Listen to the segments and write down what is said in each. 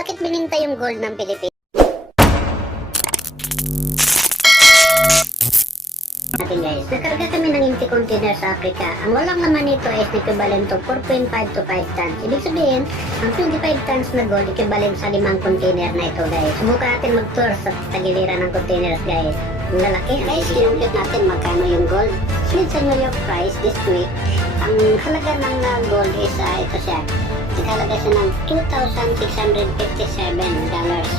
bakit bininta yung gold ng Pilipinas? Natin guys, nakarga kami ng empty container sa Africa. Ang walang laman nito is equivalent to 4.5 to 5 tons. Ibig sabihin, ang 25 tons na gold equivalent sa 5 container na ito guys. Subukan natin mag-tour sa tagiliran ng containers guys. Ang lalaki. Guys, kinumpit natin magkano yung gold. Since sa New York price this week, ang halaga ng gold is ito siya. Naghalaga siya ng $2,657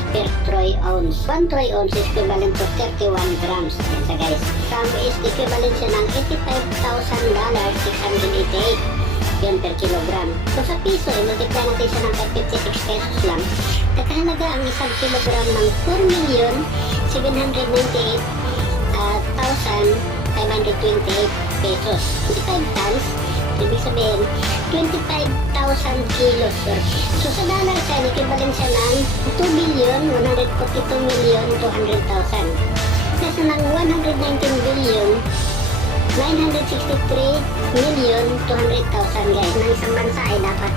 per troy ounce. 1 troy ounce is equivalent to 31 grams. Yan siya guys. Gram is equivalent siya ng $85,688 yan per kilogram. So sa piso, i-multiply natin siya ng 56 pesos lang. Nakahalaga ang isang kilogram ng 4,798,528 pesos. 25 tons, ibig sabihin 25,000 kilos. So sa dollar siya, equivalent siya ng 2,142,200,000. Nasa ng 119,963,200,000 guys. Ng isang bansa ay dapat